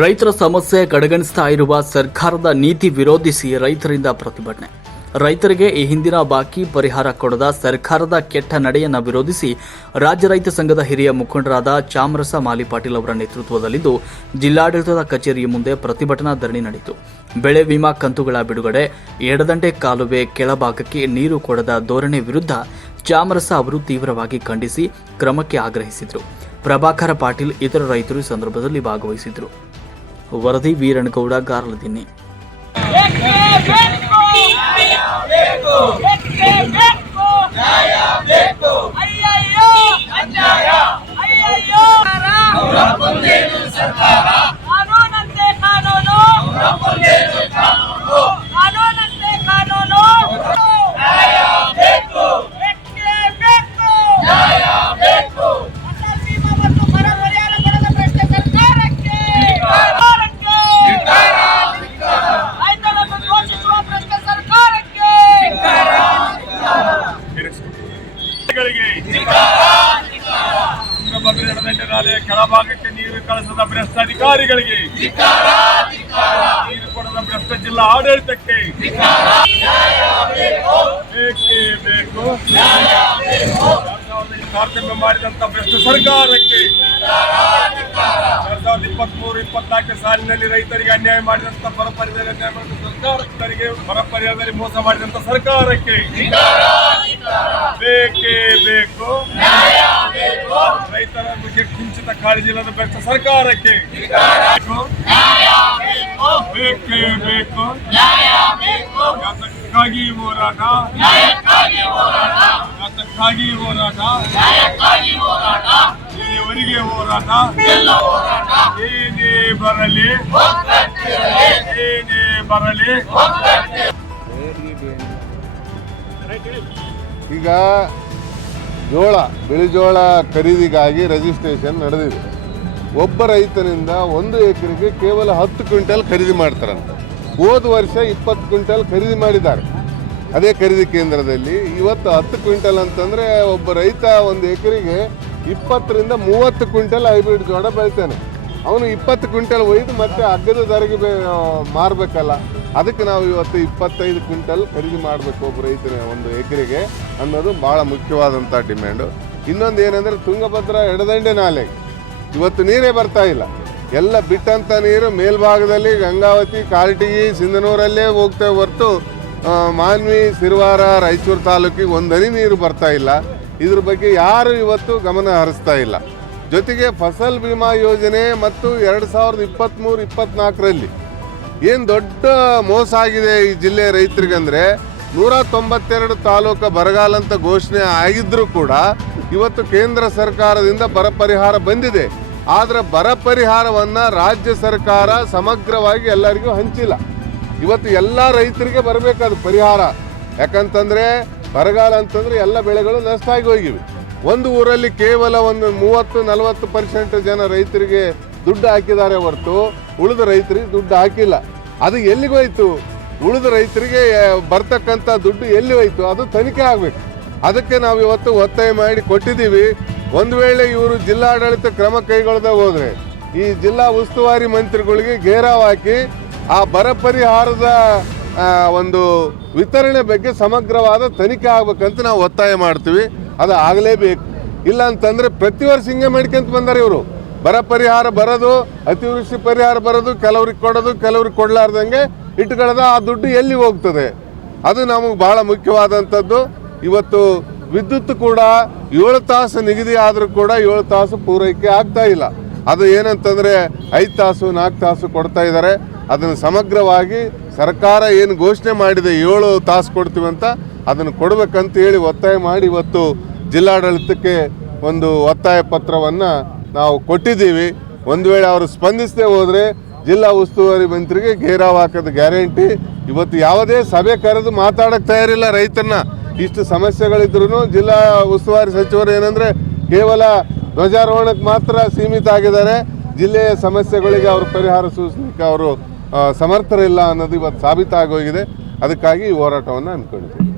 ರೈತರ ಸಮಸ್ಯೆ ಕಡೆಗಣಿಸ್ತಾ ಇರುವ ಸರ್ಕಾರದ ನೀತಿ ವಿರೋಧಿಸಿ ರೈತರಿಂದ ಪ್ರತಿಭಟನೆ. ರೈತರಿಗೆ ಈ ಹಿಂದಿನ ಬಾಕಿ ಪರಿಹಾರ ಕೊಡದ ಸರ್ಕಾರದ ಕೆಟ್ಟ ನಡೆಯನ್ನು ವಿರೋಧಿಸಿ ರಾಜ್ಯ ರೈತ ಸಂಘದ ಹಿರಿಯ ಮುಖಂಡರಾದ ಚಾಮರಸ ಮಾಲಿಪಾಟೀಲ್ ಅವರ ನೇತೃತ್ವದಲ್ಲಿಂದು ಜಿಲ್ಲಾಡಳಿತದ ಕಚೇರಿಯ ಮುಂದೆ ಪ್ರತಿಭಟನಾ ಧರಣಿ ನಡೆಯಿತು. ಬೆಳೆ ವಿಮಾ ಕಂತುಗಳ ಬಿಡುಗಡೆ, ಎಡದಂಡೆ ಕಾಲುವೆ ಕೆಳಭಾಗಕ್ಕೆ ನೀರು ಕೊಡದ ಧೋರಣೆ ವಿರುದ್ಧ ಚಾಮರಸ ಅವರು ತೀವ್ರವಾಗಿ ಖಂಡಿಸಿ ಕ್ರಮಕ್ಕೆ ಆಗ್ರಹಿಸಿದರು. ಪ್ರಭಾಕರ ಪಾಟೀಲ್ ಇತರ ರೈತರು ಈ ಸಂದರ್ಭದಲ್ಲಿ ಭಾಗವಹಿಸಿದರು. ವರದಿ ವೀರಣ್ಣಗೌಡ ಗಾರ್ಲದಿನ್ನಿ. ಕೆಳಭಾಗಕ್ಕೆ ನೀರು ಕಳಿಸದ ಭ್ರಷ್ಟ ಅಧಿಕಾರಿಗಳಿಗೆ, ನೀರು ಕೊಡದ ಭ್ರಷ್ಟ ಜಿಲ್ಲಾ ಆಡಳಿತಕ್ಕೆ ಬೇಕೇ ಬೇಕು. ತಾರತಮ್ಯ ಮಾಡಿದಂತ ಭ್ರಷ್ಟ ಸರ್ಕಾರಕ್ಕೆ 2023-24 ಸಾಲಿನಲ್ಲಿ ರೈತರಿಗೆ ಅನ್ಯಾಯ ಮಾಡಿದಂತ ಬರ ಪರಿಹಾರದಲ್ಲಿ ಮೋಸ ಮಾಡಿದಂತ ಸರ್ಕಾರಕ್ಕೆ ಬೇಕೇ ಬೇಕು. ರೈತರ ಬಗ್ಗೆ ಕಿಂಚಿತ ಕಾಳಜಿ ಇಲ್ಲದ ಭ್ರಷ್ಟ ಸರ್ಕಾರಕ್ಕೆ ಬೇಕೇ ಬೇಕು. ಯಾತಕ್ಕಾಗಿ ಹೋರಾಟ, ಯಾತಕ್ಕಾಗಿ ಹೋರಾಟ, ಇಲ್ಲಿವರೆಗೆ ಹೋರಾಟ, ಏನೇ ಬರಲಿ ಏನೇ ಬರಲಿ. ಈಗ ಬಿಳಿಜೋಳ ಖರೀದಿಗಾಗಿ ರಿಜಿಸ್ಟ್ರೇಷನ್ ನಡೆದಿದೆ. ಒಬ್ಬ ರೈತನಿಂದ 1 ಎಕರೆಗೆ ಕೇವಲ 10 ಕ್ವಿಂಟಲ್ ಖರೀದಿ ಮಾಡ್ತಾರಂತ. ಹೋದ ವರ್ಷ 20 ಕ್ವಿಂಟಲ್ ಖರೀದಿ ಮಾಡಿದ್ದಾರೆ ಅದೇ ಖರೀದಿ ಕೇಂದ್ರದಲ್ಲಿ. ಇವತ್ತು 10 ಕ್ವಿಂಟಲ್ ಅಂತಂದರೆ ಒಬ್ಬ ರೈತ 1 ಎಕರೆಗೆ 20ರಿಂದ 30 ಕ್ವಿಂಟಲ್ ಹೈಬ್ರಿಡ್ ಜೋಳ ಬೆಳಿತಾನೆ. ಅವನು 20 ಕ್ವಿಂಟಲ್ ಒಯ್ದು ಮತ್ತೆ ಅಗ್ಗದ ದರಗೆ ಮಾರಬೇಕಲ್ಲ. ಅದಕ್ಕೆ ನಾವು ಇವತ್ತು 25 ಕ್ವಿಂಟಲ್ ಖರೀದಿ ಮಾಡಬೇಕು ಒಬ್ಬ ರೈತನ 1 ಎಕರೆಗೆ ಅನ್ನೋದು ಭಾಳ ಮುಖ್ಯವಾದಂಥ ಡಿಮ್ಯಾಂಡು. ಇನ್ನೊಂದು ಏನಂದರೆ ತುಂಗಭದ್ರಾ ಎಡದಂಡೆ ನಾಲೆಗೆ ಇವತ್ತು ನೀರೇ ಬರ್ತಾ ಇಲ್ಲ. ಎಲ್ಲ ಬಿಟ್ಟಂಥ ನೀರು ಮೇಲ್ಭಾಗದಲ್ಲಿ ಗಂಗಾವತಿ, ಕಾರಟಗಿ, ಸಿಂಧನೂರಲ್ಲೇ ಹೋಗ್ತೇವೆ ಹೊರತು ಮಾನ್ವಿ, ಸಿರವಾರ, ರಾಯಚೂರು ತಾಲೂಕಿಗೆ 1 ಹನಿ ನೀರು ಬರ್ತಾ ಇಲ್ಲ. ಇದ್ರ ಬಗ್ಗೆ ಯಾರು ಇವತ್ತು ಗಮನ ಹರಿಸ್ತಾ ಇಲ್ಲ. ಜೊತೆಗೆ ಫಸಲ್ ಬಿಮಾ ಯೋಜನೆ ಮತ್ತು 2023-24ರಲ್ಲಿ ಏನು ದೊಡ್ಡ ಮೋಸ ಆಗಿದೆ ಈ ಜಿಲ್ಲೆಯ ರೈತರಿಗಂದರೆ 192 ತಾಲೂಕು ಬರಗಾಲ ಅಂತ ಘೋಷಣೆ ಆಗಿದ್ದರೂ ಕೂಡ ಇವತ್ತು ಕೇಂದ್ರ ಸರ್ಕಾರದಿಂದ ಬರ ಪರಿಹಾರ ಬಂದಿದೆ. ಆದರೆ ಬರ ಪರಿಹಾರವನ್ನು ರಾಜ್ಯ ಸರ್ಕಾರ ಸಮಗ್ರವಾಗಿ ಎಲ್ಲರಿಗೂ ಹಂಚಿಲ್ಲ. ಇವತ್ತು ಎಲ್ಲ ರೈತರಿಗೆ ಬರಬೇಕಾದ ಪರಿಹಾರ. ಯಾಕಂತಂದರೆ ಬರಗಾಲ ಅಂತಂದರೆ ಎಲ್ಲ ಬೆಳೆಗಳು ನಷ್ಟ ಆಗಿ ಹೋಗಿವೆ. ಒಂದು ಊರಲ್ಲಿ ಕೇವಲ ಒಂದು 30-40% ಜನ ರೈತರಿಗೆ ದುಡ್ಡು ಹಾಕಿದ್ದಾರೆ ಹೊರತು ಉಳಿದ ರೈತರಿಗೆ ದುಡ್ಡು ಹಾಕಿಲ್ಲ. ಅದು ಎಲ್ಲಿಗೋಯ್ತು? ಉಳಿದ ರೈತರಿಗೆ ಬರ್ತಕ್ಕಂಥ ದುಡ್ಡು ಎಲ್ಲಿ ಹೋಯ್ತು? ಅದು ತನಿಖೆ ಆಗಬೇಕು. ಅದಕ್ಕೆ ನಾವು ಇವತ್ತು ಒತ್ತಾಯ ಮಾಡಿ ಕೊಟ್ಟಿದ್ದೀವಿ. ಒಂದು ವೇಳೆ ಇವರು ಜಿಲ್ಲಾಡಳಿತ ಕ್ರಮ ಕೈಗೊಳ್ಳದೆ ಹೋದರೆ ಈ ಜಿಲ್ಲಾ ಉಸ್ತುವಾರಿ ಮಂತ್ರಿಗಳಿಗೆ ಘೇರಾವ್ ಹಾಕಿ ಆ ಬರ ಪರಿಹಾರದ ಒಂದು ವಿತರಣೆ ಬಗ್ಗೆ ಸಮಗ್ರವಾದ ತನಿಖೆ ಆಗ್ಬೇಕಂತ ನಾವು ಒತ್ತಾಯ ಮಾಡ್ತೀವಿ. ಅದು ಆಗಲೇಬೇಕು. ಇಲ್ಲ ಅಂತಂದರೆ ಪ್ರತಿ ವರ್ಷ ಹಿಂಗೆ ಮಾಡ್ಕೊಂತ ಬಂದಾರೆ ಇವರು. ಬರ ಪರಿಹಾರ ಬರೋದು, ಅತಿವೃಷ್ಟಿ ಪರಿಹಾರ ಬರೋದು, ಕೆಲವ್ರಿಗೆ ಕೊಡೋದು, ಕೆಲವ್ರಿಗೆ ಕೊಡಲಾರ್ದಂಗೆ ಇಟ್ಕೊಳ್ಳೋದು. ಆ ದುಡ್ಡು ಎಲ್ಲಿ ಹೋಗ್ತದೆ? ಅದು ನಮಗೆ ಭಾಳ ಮುಖ್ಯವಾದಂಥದ್ದು. ಇವತ್ತು ವಿದ್ಯುತ್ ಕೂಡ 7 ತಾಸು ನಿಗದಿ ಆದರೂ ಕೂಡ 7 ತಾಸು ಪೂರೈಕೆ ಆಗ್ತಾ ಇಲ್ಲ. ಅದು ಏನಂತಂದರೆ 5 ತಾಸು 4 ತಾಸು ಕೊಡ್ತಾ ಇದ್ದಾರೆ. ಅದನ್ನು ಸಮಗ್ರವಾಗಿ ಸರ್ಕಾರ ಏನು ಘೋಷಣೆ ಮಾಡಿದೆ 7 ತಾಸು ಕೊಡ್ತೀವಂತ ಅದನ್ನು ಕೊಡಬೇಕಂತ ಹೇಳಿ ಒತ್ತಾಯ ಮಾಡಿ ಇವತ್ತು ಜಿಲ್ಲಾಡಳಿತಕ್ಕೆ ಒಂದು ಒತ್ತಾಯ ಪತ್ರವನ್ನು ನಾವು ಕೊಟ್ಟಿದ್ದೀವಿ. ಒಂದು ವೇಳೆ ಅವರು ಸ್ಪಂದಿಸದೆ ಹೋದರೆ ಜಿಲ್ಲಾ ಉಸ್ತುವಾರಿ ಮಂತ್ರಿಗೆ ಘೇರಾವ್ ಹಾಕೋದು ಗ್ಯಾರಂಟಿ. ಇವತ್ತು ಯಾವುದೇ ಸಭೆ ಕರೆದು ಮಾತಾಡೋಕ್ಕೆ ತಯಾರಿಲ್ಲ ರೈತರನ್ನ. ಇಷ್ಟು ಸಮಸ್ಯೆಗಳಿದ್ರೂ ಜಿಲ್ಲಾ ಉಸ್ತುವಾರಿ ಸಚಿವರು ಏನಂದರೆ ಕೇವಲ ಧ್ವಜಾರೋಹಣಕ್ಕೆ ಮಾತ್ರ ಸೀಮಿತ ಆಗಿದ್ದಾರೆ. ಜಿಲ್ಲೆಯ ಸಮಸ್ಯೆಗಳಿಗೆ ಅವರು ಪರಿಹಾರ ಸೂಚಿಸಲಿಕ್ಕೆ ಅವರು ಸಮರ್ಥರಿಲ್ಲ ಅನ್ನೋದು ಇವತ್ತು ಸಾಬೀತಾಗೋಗಿದೆ. ಅದಕ್ಕಾಗಿ ಈ ಹೋರಾಟವನ್ನು ಹಮ್ಮಿಕೊಂಡಿದ್ದೀವಿ.